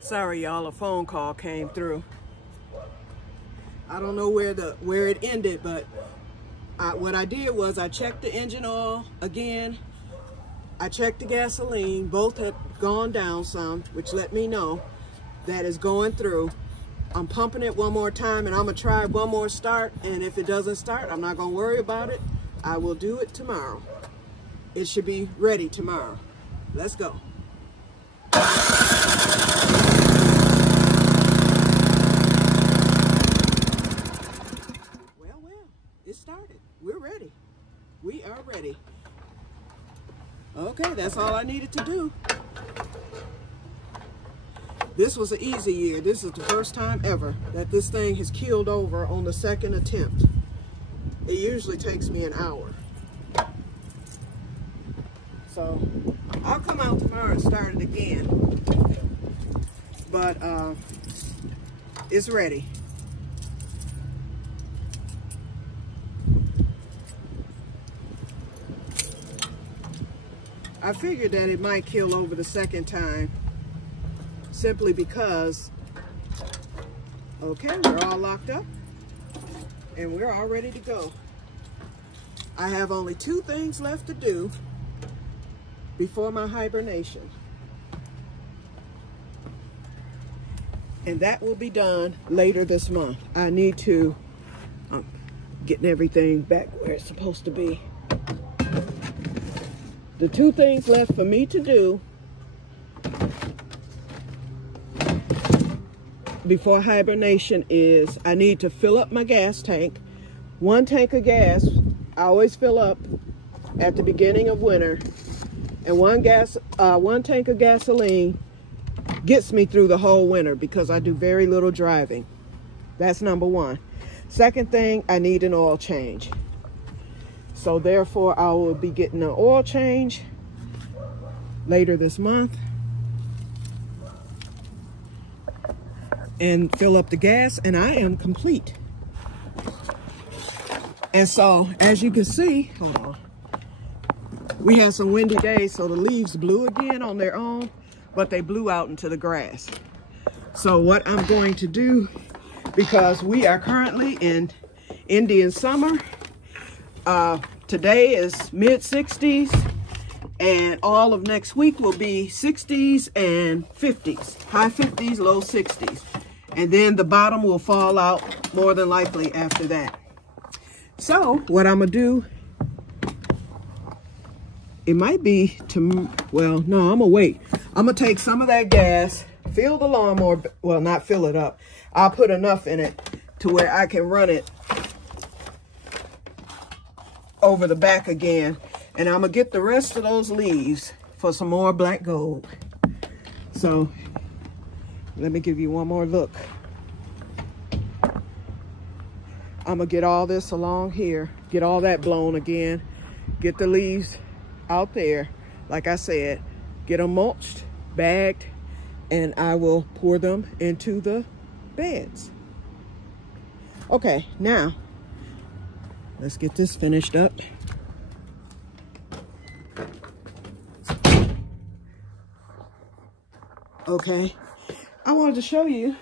Sorry, y'all, a phone call came through. I don't know where it ended, but what I did was I checked the engine oil again. I checked the gasoline. Both had gone down some, which let me know that it's going through. I'm pumping it one more time, and I'm gonna try one more start. And if it doesn't start, I'm not gonna worry about it. I will do it tomorrow. It should be ready tomorrow. Let's go. Well, it started. We're ready. We are ready. Okay, that's all I needed to do. This was an easy year. This is the first time ever that this thing has keeled over on the second attempt. It usually takes me an hour. So I'll come out tomorrow and start it again. But it's ready. I figured that it might keel over the second time simply because, okay, we're all locked up and we're all ready to go. I have only 2 things left to do before my hibernation. And that will be done later this month. I need to, getting everything back where it's supposed to be. The 2 things left for me to do before hibernation is I need to fill up my gas tank. 1 tank of gas, I always fill up at the beginning of winter. And 1 tank of gasoline gets me through the whole winter because I do very little driving. That's number 1. Second thing, I need an oil change. So therefore, I will be getting an oil change later this month and fill up the gas, and I am complete. And so, as you can see, hold on, we had some windy days, so the leaves blew again on their own, but they blew out into the grass. So what I'm going to do, because we are currently in Indian summer, today is mid-60s, and all of next week will be 60s and 50s. High 50s, low 60s. And then the bottom will fall out more than likely after that. So what I'm gonna do, it might be well, no, I'm gonna wait. I'm gonna take some of that gas, fill the lawnmower, well, not fill it up. I'll put enough in it to where I can run it over the back again, and I'm gonna get the rest of those leaves for some more black gold. So let me give you one more look. I'm gonna get all this along here, get all that blown again, get the leaves out there, like I said, get them mulched, bagged, and I will pour them into the beds. Okay, now let's get this finished up. Okay, I wanted to show you,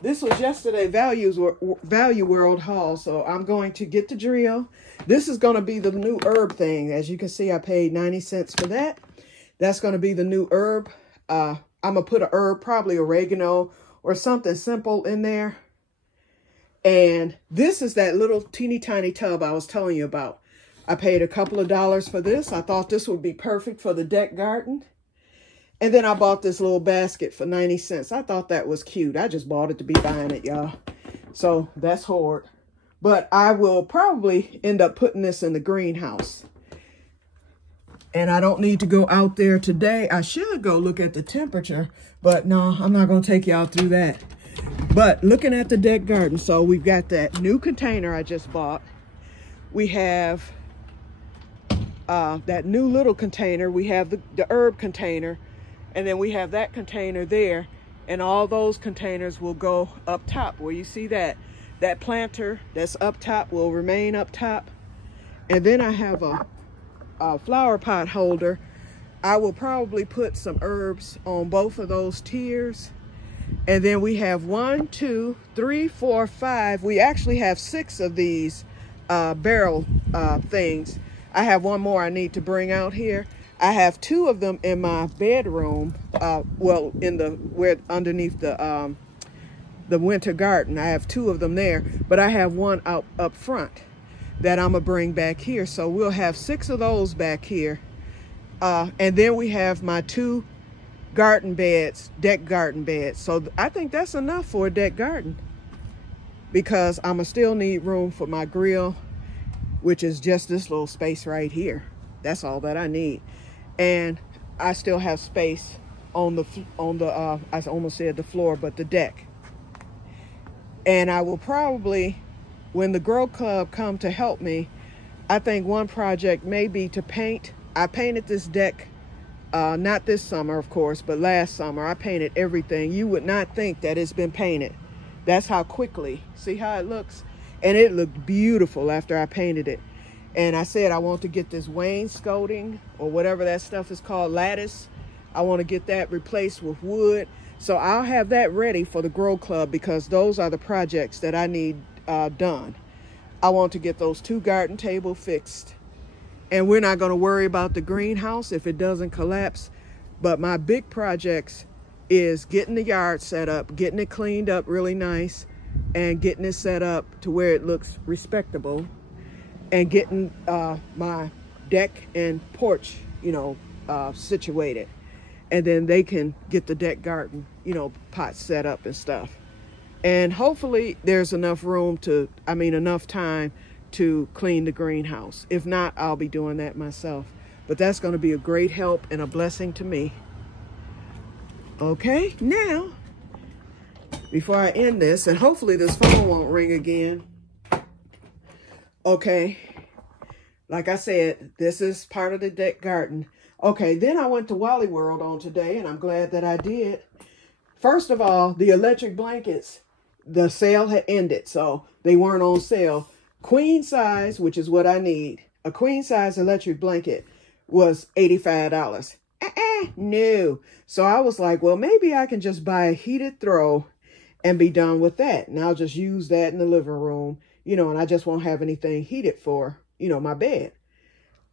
this was yesterday Value World haul, so I'm going to get the drill. This is going to be the new herb thing. As you can see, I paid 90 cents for that. That's going to be the new herb. I'm going to put a herb, probably oregano or something simple in there. And this is that little teeny tiny tub I was telling you about. I paid a couple of dollars for this. I thought this would be perfect for the deck garden. And then I bought this little basket for 90 cents. I thought that was cute. I just bought it to be buying it, y'all. So that's hoard. But I will probably end up putting this in the greenhouse. And I don't need to go out there today. I should go look at the temperature. But no, I'm not going to take y'all through that. But looking at the deck garden, so we've got that new container I just bought. We have that new little container. We have the herb container. And then we have that container there. And all those containers will go up top where you see that. That planter that's up top will remain up top. And then I have a flower pot holder I will probably put some herbs on both of those tiers. And then we have 1, 2, 3, 4, 5. We actually have 6 of these barrel things. I have one more I need to bring out here. I have 2 of them in my bedroom. Well, where underneath the winter garden. I have 2 of them there, but I have one out up front that I'm gonna bring back here. So we'll have 6 of those back here. And then we have my 2 garden beds, deck garden beds. So I think that's enough for a deck garden, because I'm gonna still need room for my grill, which is just this little space right here. That's all that I need. And I still have space on the I almost said the floor, but the deck. And I will probably, when the Grow Club come to help me, I think one project may be to paint. I painted this deck, not this summer, of course, but last summer. I painted everything. You would not think that it's been painted. That's how quickly. See how it looks? And it looked beautiful after I painted it. And I said I want to get this wainscoting, or whatever that stuff is called, lattice. I want to get that replaced with wood. So I'll have that ready for the Grow Club, because those are the projects that I need done. I want to get those 2 garden tables fixed. And we're not going to worry about the greenhouse if it doesn't collapse. But my big projects is getting the yard set up, getting it cleaned up really nice, and getting it set up to where it looks respectable, and getting my deck and porch, situated. And then they can get the deck garden, pots set up and stuff. And hopefully there's enough enough time to clean the greenhouse. If not, I'll be doing that myself. But that's going to be a great help and a blessing to me. Okay, now, before I end this, and hopefully this phone won't ring again. Okay, like I said, this is part of the deck garden. Okay, then I went to Wally World on today, and I'm glad that I did. First of all, the electric blankets, the sale had ended, so they weren't on sale. Queen size, which is what I need, a queen size electric blanket was $85. No. So I was like, well, maybe I can just buy a heated throw and be done with that. And I'll just use that in the living room, and I just won't have anything heated for, my bed.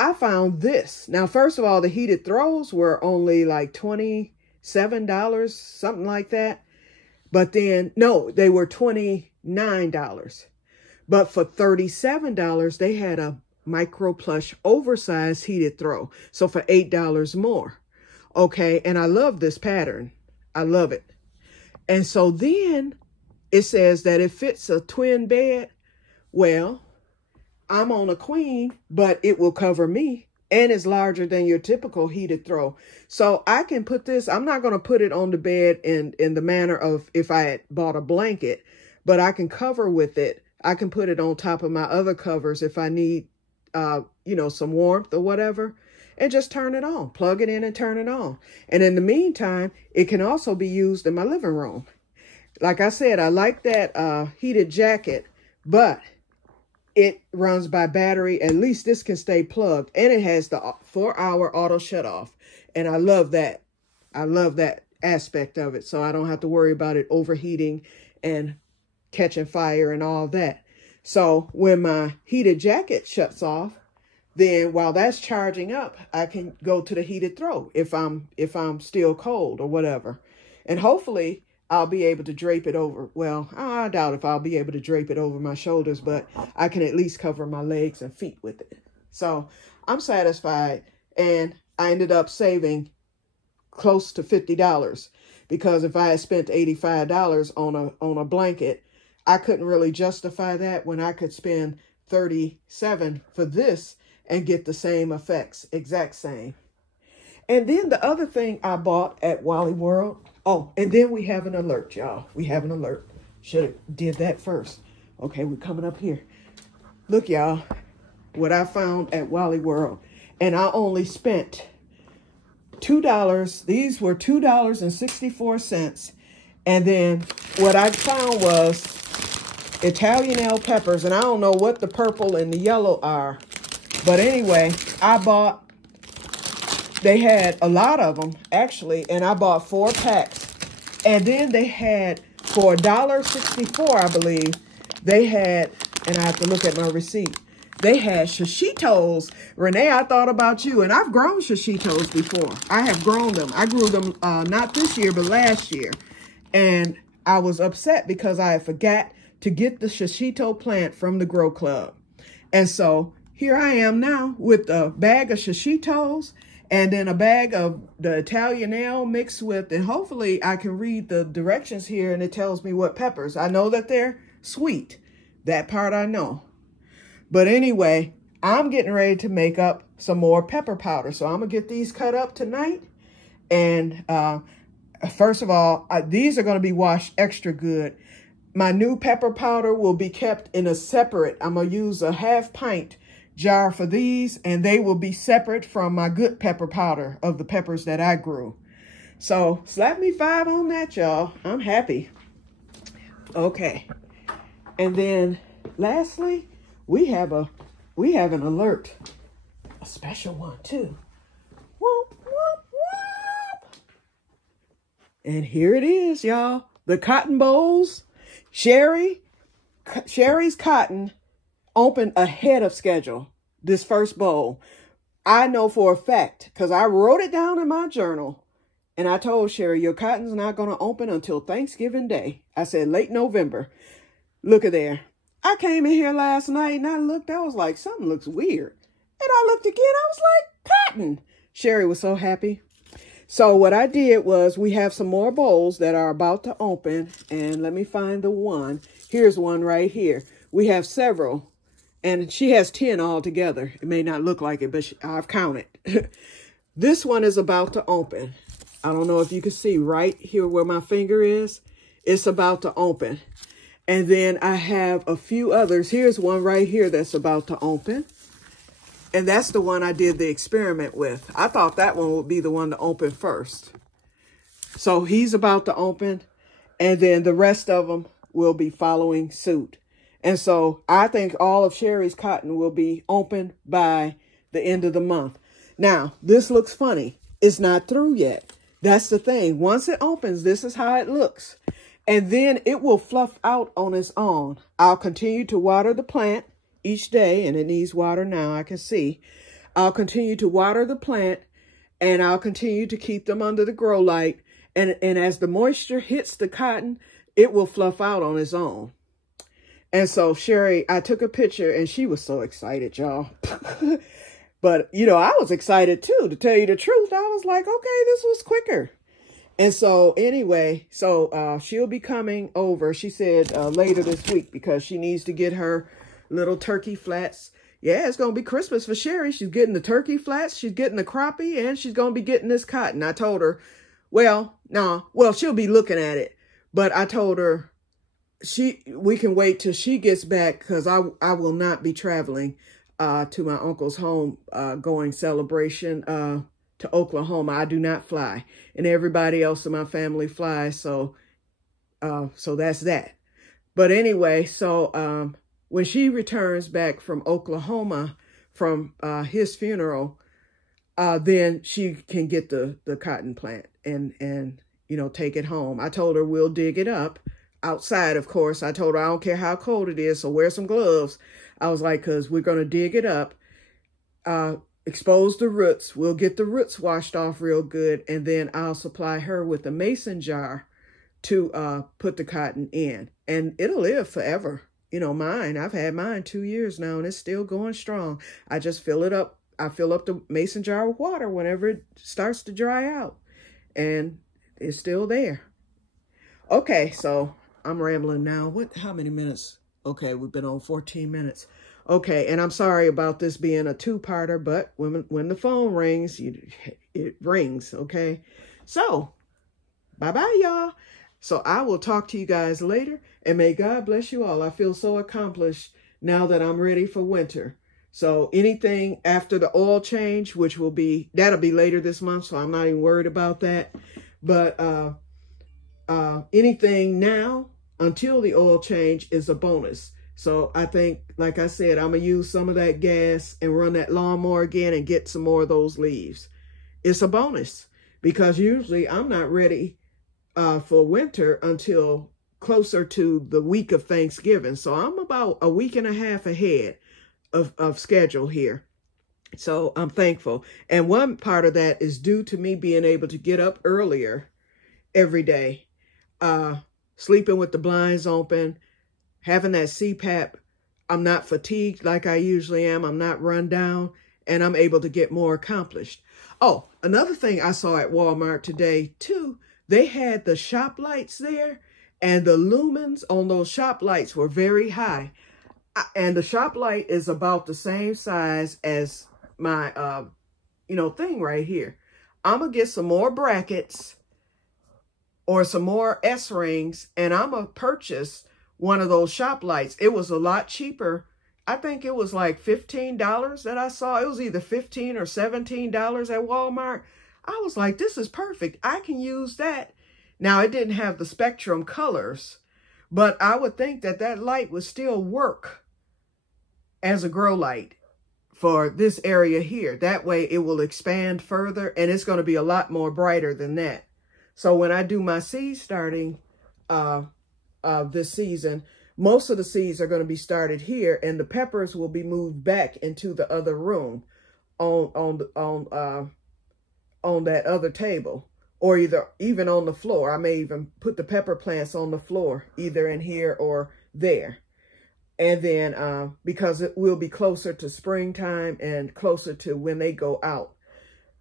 I found this. Now, first of all, the heated throws were only like $27, something like that. But then, no, they were $29. But for $37, they had a micro plush oversized heated throw. So for $8 more. Okay, and I love this pattern. I love it. And so then it says that it fits a twin bed. Well, I'm on a queen, but it will cover me, and it's larger than your typical heated throw. So I can put this, I'm not going to put it on the bed in the manner of if I had bought a blanket, but I can cover with it. I can put it on top of my other covers if I need, some warmth or whatever, and just turn it on, plug it in and turn it on. And in the meantime, it can also be used in my living room. Like I said, I like that heated jacket, but it runs by battery. At least this can stay plugged, and it has the 4-hour auto shut off. And I love that. I love that aspect of it. So I don't have to worry about it overheating and catching fire and all that. So when my heated jacket shuts off, then while that's charging up, I can go to the heated throw if I'm still cold or whatever. And hopefully I'll be able to drape it over. Well, I doubt if I'll be able to drape it over my shoulders, but I can at least cover my legs and feet with it. So I'm satisfied. And I ended up saving close to $50, because if I had spent $85 on a blanket, I couldn't really justify that when I could spend $37 for this and get the same effects, exact same. And then the other thing I bought at Wally World. Oh, and then we have an alert, y'all. We have an alert. Should have did that first. Okay, we're coming up here. Look, y'all, what I found at Wally World. And I only spent $2. These were $2.64. And then what I found was Italian bell peppers. And I don't know what the purple and the yellow are. But anyway, I bought they had a lot of them, actually, and I bought 4 packs. And then they had, for $1.64, I believe, they had, and I have to look at my receipt, they had shishitos. Renee, I thought about you, and I've grown shishitos before. I have grown them. I grew them not this year, but last year. And I was upset because I forgot to get the shishito plant from the Grow Club. And so here I am now with a bag of shishitos and then a bag of the Italian ale mixed with, and hopefully I can read the directions here and it tells me what peppers. I know that they're sweet. That part I know. But anyway, I'm getting ready to make up some more pepper powder. So I'm going to get these cut up tonight. And first of all, these are going to be washed extra good. My new pepper powder will be kept in a separate, I'm going to use a 1/2 pint jar for these, and they will be separate from my good pepper powder of the peppers that I grew. So slap me 5 on that, y'all. I'm happy. Okay. And then lastly, we have an alert, a special one too. Whoop, whoop, whoop. And here it is, y'all. The cotton bowls. Sherry's cotton opened ahead of schedule, this first bowl. I know for a fact, because I wrote it down in my journal, and I told Sherry, your cotton's not going to open until Thanksgiving Day. I said late November. Look at there. I came in here last night, and I looked, I was like, something looks weird. And I looked again, I was like, cotton. Sherry was so happy. So what I did was, we have some more bowls that are about to open, and let me find the one. Here's one right here. We have several, and she has 10 altogether. It may not look like it, but I've counted. This one is about to open. I don't know if you can see right here where my finger is. It's about to open. And then I have a few others. Here's one right here that's about to open. And that's the one I did the experiment with. I thought that one would be the one to open first. So he's about to open, and then the rest of them will be following suit. And so I think all of Sherry's cotton will be open by the end of the month. Now, this looks funny. It's not through yet. That's the thing. Once it opens, this is how it looks. And then it will fluff out on its own. I'll continue to water the plant each day, and it needs water now, I can see. I'll continue to water the plant, and I'll continue to keep them under the grow light. And as the moisture hits the cotton, it will fluff out on its own. And so Sherry, I took a picture, and she was so excited, y'all. But, you know, I was excited too, to tell you the truth. I was like, okay, this was quicker. And so anyway, so she'll be coming over, she said, later this week, because she needs to get her little turkey flats. Yeah, it's going to be Christmas for Sherry. She's getting the turkey flats, she's getting the crappie, and she's going to be getting this cotton. I told her, well, no, well, she'll be looking at it. But I told her, we can wait till she gets back, because I will not be traveling to my uncle's home, going celebration to Oklahoma. I do not fly, and everybody else in my family flies. So that's that. But anyway, so when she returns back from Oklahoma from his funeral, then she can get the cotton plant and you know, take it home. I told her we'll dig it up outside, of course. I told her I don't care how cold it is, so wear some gloves. I was like, because we're going to dig it up, expose the roots. We'll get the roots washed off real good, and then I'll supply her with a mason jar to put the cotton in, and it'll live forever. You know, mine, I've had mine 2 years now, and it's still going strong. I just fill it up. I fill up the mason jar with water whenever it starts to dry out, and it's still there. Okay, so I'm rambling now. How many minutes? Okay, we've been on 14 minutes. Okay, and I'm sorry about this being a two-parter, but when the phone rings, it rings, okay? So, bye-bye, y'all. So I will talk to you guys later, and may God bless you all. I feel so accomplished now that I'm ready for winter. So anything after the oil change, that'll be later this month, so I'm not even worried about that. But anything now until the oil change is a bonus. So I think, like I said, I'm going to use some of that gas and run that lawnmower again and get some more of those leaves. it's a bonus because usually I'm not ready for winter until closer to the week of Thanksgiving. So I'm about a week and a half ahead of schedule here. So I'm thankful. And one part of that is due to me being able to get up earlier every day, sleeping with the blinds open, having that CPAP. I'm not fatigued like I usually am. I'm not run down, and I'm able to get more accomplished. Oh, another thing I saw at Walmart today too, they had the shop lights there, and the lumens on those shop lights were very high. And the shop light is about the same size as my, thing right here. I'm going to get some more brackets or some more S-rings, and I'm going to purchase one of those shop lights. It was a lot cheaper. I think it was like $15 that I saw. It was either $15 or $17 at Walmart. I was like, this is perfect. I can use that. Now, it didn't have the spectrum colors, but I would think that that light would still work as a grow light for this area here. That way it will expand further, and it's going to be a lot more brighter than that. So when I do my seed starting this season, most of the seeds are going to be started here, and the peppers will be moved back into the other room on that other table, or even on the floor. I may even put the pepper plants on the floor, either in here or there. And then because it will be closer to springtime and closer to when they go out.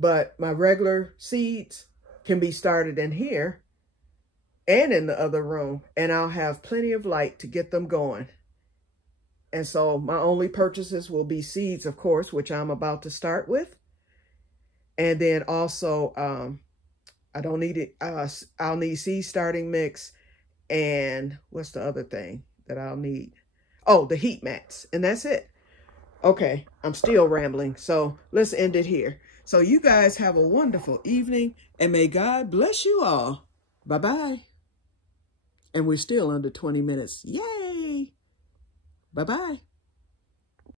But my regular seeds can be started in here and in the other room, and I'll have plenty of light to get them going. And so my only purchases will be seeds, of course, which I'm about to start with. And then also, I don't need it. I'll need seed starting mix. And what's the other thing that I'll need? Oh, the heat mats. And that's it. Okay, I'm still rambling. So let's end it here. So you guys have a wonderful evening, and may God bless you all. Bye-bye. And we're still under 20 minutes. Yay! Bye-bye.